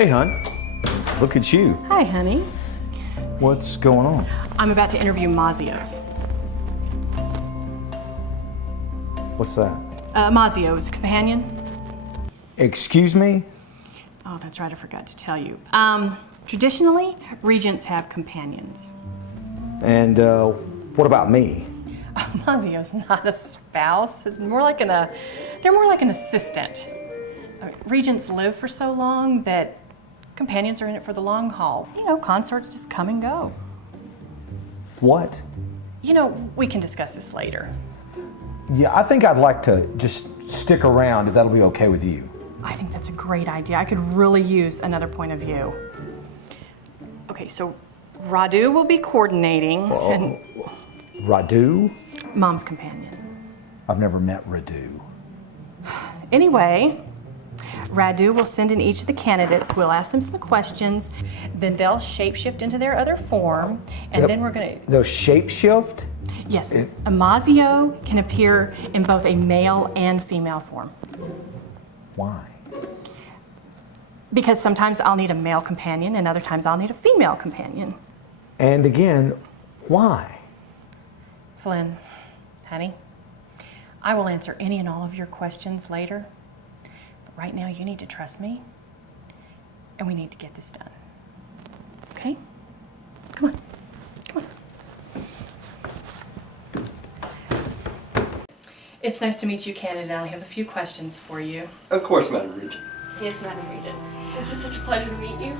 Hey, hon. Look at you. Hi, honey. What's going on? I'm about to interview Mazio's. What's that? Mazio's companion. Excuse me? Oh, that's right, I forgot to tell you. Traditionally, regents have companions. And what about me? Mazio's not a spouse. It's more like they're more like an assistant. Regents live for so long that companions are in it for the long haul. You know, consorts just come and go. What? You know, we can discuss this later. Yeah, I think I'd like to just stick around if that'll be okay with you. I think that's a great idea. I could really use another point of view. Okay, so Radu will be coordinating. And Radu? Mom's companion. I've never met Radu. Anyway, Radu will send in each of the candidates. We'll ask them some questions. Then they'll shapeshift into their other form. And then we're going to... They'll shapeshift? Yes. Mazio can appear in both a male and female form. Why? Because sometimes I'll need a male companion and other times I'll need a female companion. And again, why? Flynn, honey, I will answer any and all of your questions later. But right now you need to trust me and we need to get this done. Okay? Come on. Come on. It's nice to meet you, Canada. I have a few questions for you. Of course, Madam Regent. Yes, Madam Regent. It's just such a pleasure to meet you.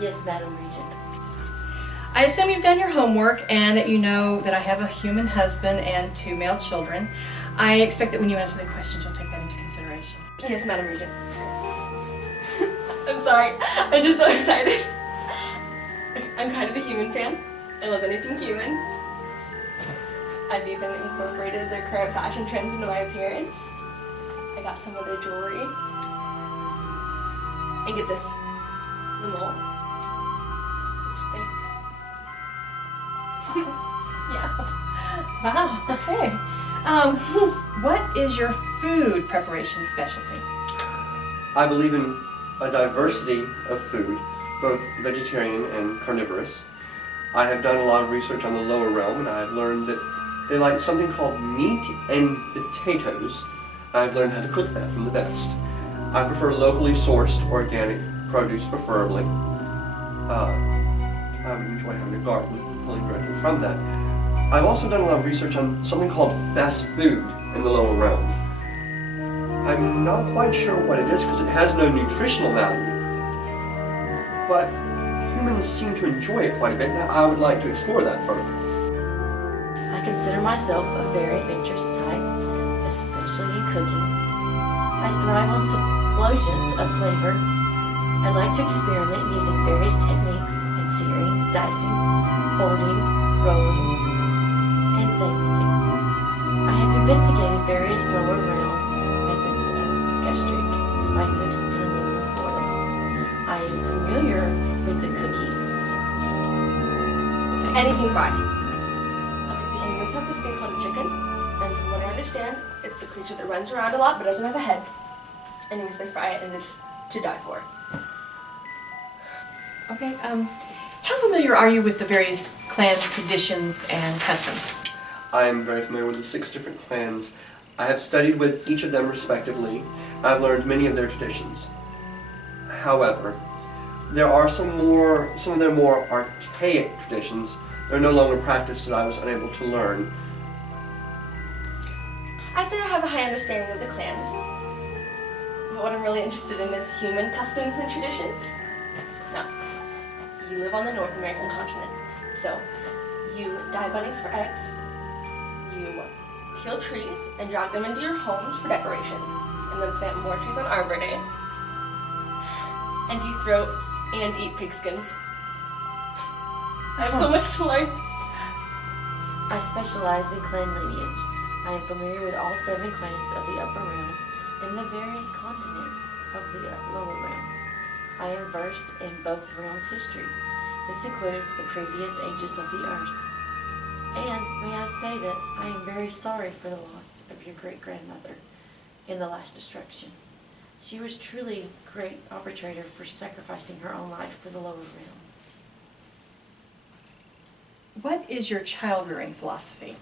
Yes, Madam Regent. I assume you've done your homework and that you know that I have a human husband and 2 male children. I expect that when you answer the questions, you'll take that into consideration. Yes, Madam Regent. I'm sorry. I'm just so excited. I'm kind of a human fan. I love anything human. I've even incorporated their current fashion trends into my appearance. I got some of their jewelry. And get this, the mole. It's fake. Yeah. Wow, okay. What is your food preparation specialty? I believe in a diversity of food, both vegetarian and carnivorous. I have done a lot of research on the lower realm, and I have learned that they like something called meat and potatoes. I've learned how to cook that from the best. I prefer locally sourced organic produce, preferably. I would enjoy having a garden, pulling directly from that. I've also done a lot of research on something called fast food in the lower realm. I'm not quite sure what it is because it has no nutritional value, but humans seem to enjoy it quite a bit. Now, I would like to explore that further. I consider myself a very adventurous type, especially in cooking. I thrive on explosions of flavor. I like to experiment using various techniques in searing, dicing, folding, rolling, and segmenting. I have investigated various lower realm methods of gastric, spices, and aluminum foil. I am familiar with the cookie. Anything fried. Okay, the humans have this thing called a chicken, and from what I understand, it's a creature that runs around a lot but doesn't have a head. Anyways, they fry it and it's to die for. Okay, how familiar are you with the various clan traditions and customs? I am very familiar with the 6 different clans. I have studied with each of them respectively. I've learned many of their traditions. However, there are some of their more archaic traditions. They're no longer practiced that I was unable to learn. I'd say I have a high understanding of the clans. But what I'm really interested in is human customs and traditions. Now, you live on the North American continent, so you dye bunnies for eggs, you kill trees and drag them into your homes for decoration, and then plant more trees on Arbor Day, and you throw and eat pigskins. I have so much to learn. I specialize in clan lineage. I am familiar with all 7 clans of the upper realm and the various continents of the lower realm. I am versed in both realms' history. This includes the previous ages of the earth. And may I say that I am very sorry for the loss of your great-grandmother in the last destruction. She was truly a great arbitrator for sacrificing her own life for the lower realm. What is your child-rearing philosophy?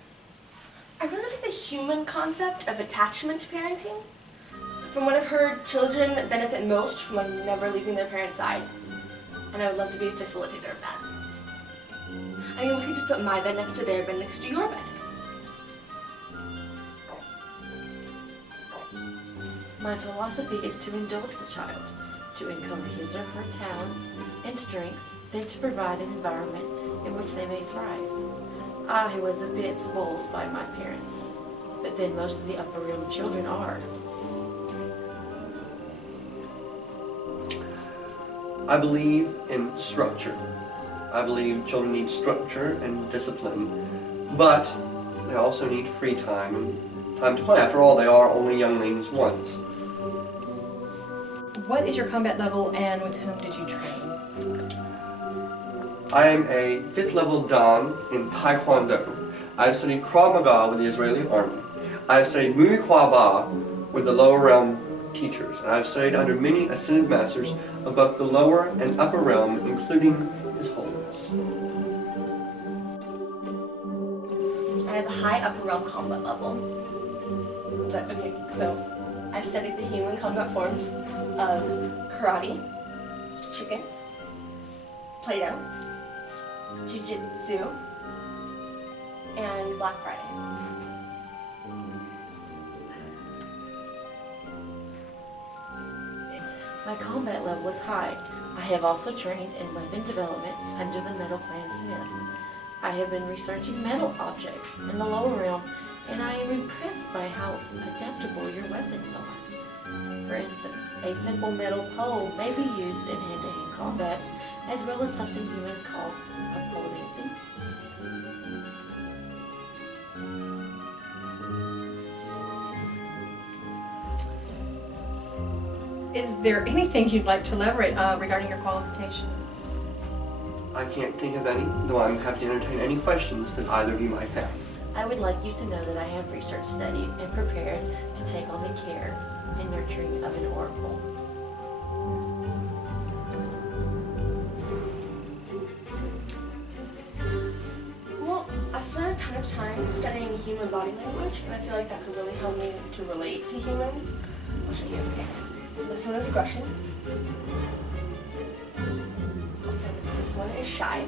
I really like the human concept of attachment parenting. From what I've heard, children benefit most from never leaving their parents' side. And I would love to be a facilitator of that. I mean, we could just put my bed next to their bed next to your bed. My philosophy is to indulge the child, to uncover his or her talents and strengths, then to provide an environment in which they may thrive. I was a bit spoiled by my parents, but then most of the upper realm children are. I believe in structure. I believe children need structure and discipline, but they also need free time and time to play. After all, they are only younglings once. What is your combat level and with whom did you train? I am a 5th level Dan in Taekwondo. I have studied Krav Maga with the Israeli army. I have studied Muay Kwa Ba with the lower realm teachers. And I have studied under many ascended masters of both the lower and upper realm, including His Holiness. I have a high upper realm combat level. But, okay, so I've studied the human combat forms of karate, chicken, Play-Doh, jiu-jitsu, and Black Friday. My combat level is high. I have also trained in weapon development under the Metal Clan Smiths. I have been researching metal objects in the lower realm, and I am impressed by how adaptable your weapons are. For instance, a simple metal pole may be used in hand-to-hand combat, as well as something humans call a pole dancing. Is there anything you'd like to elaborate regarding your qualifications? I can't think of any, though I'm happy to entertain any questions that either of you might have. I would like you to know that I have research studied and prepared to take on the care and nurturing of an oracle. Well, I've spent a ton of time studying human body language, and I feel like that could really help me to relate to humans. I'll show you. Okay. This one is aggression. And this one is shy.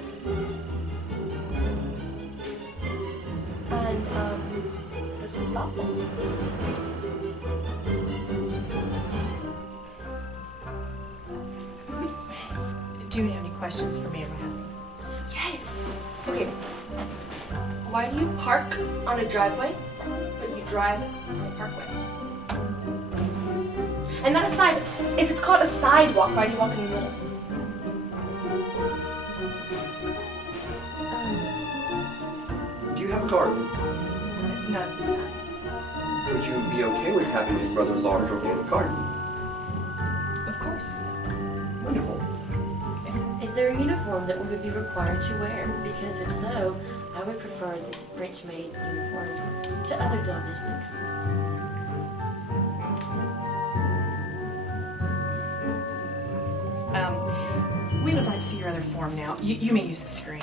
And this one's thoughtful. Do you have any questions for me or my husband? Yes. Okay. Why do you park on a driveway, but you drive on a parkway? And that aside, if it's called a sidewalk, why do you walk in the middle? Do you have a garden? Not at this time. Would you be okay with having a rather large organic garden? Of course. Wonderful. Is there a uniform that we would be required to wear? Because if so, I would prefer the French-made uniform to other domestics. We would like to see your other form now. You may use the screen.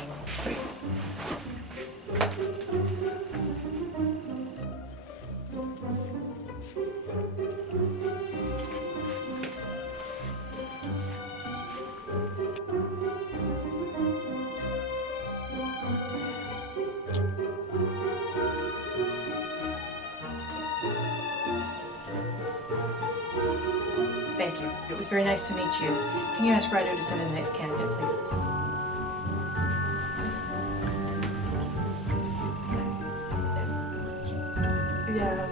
Thank you. It was very nice to meet you. Can you ask Ryder to send in the next candidate, please? Yeah.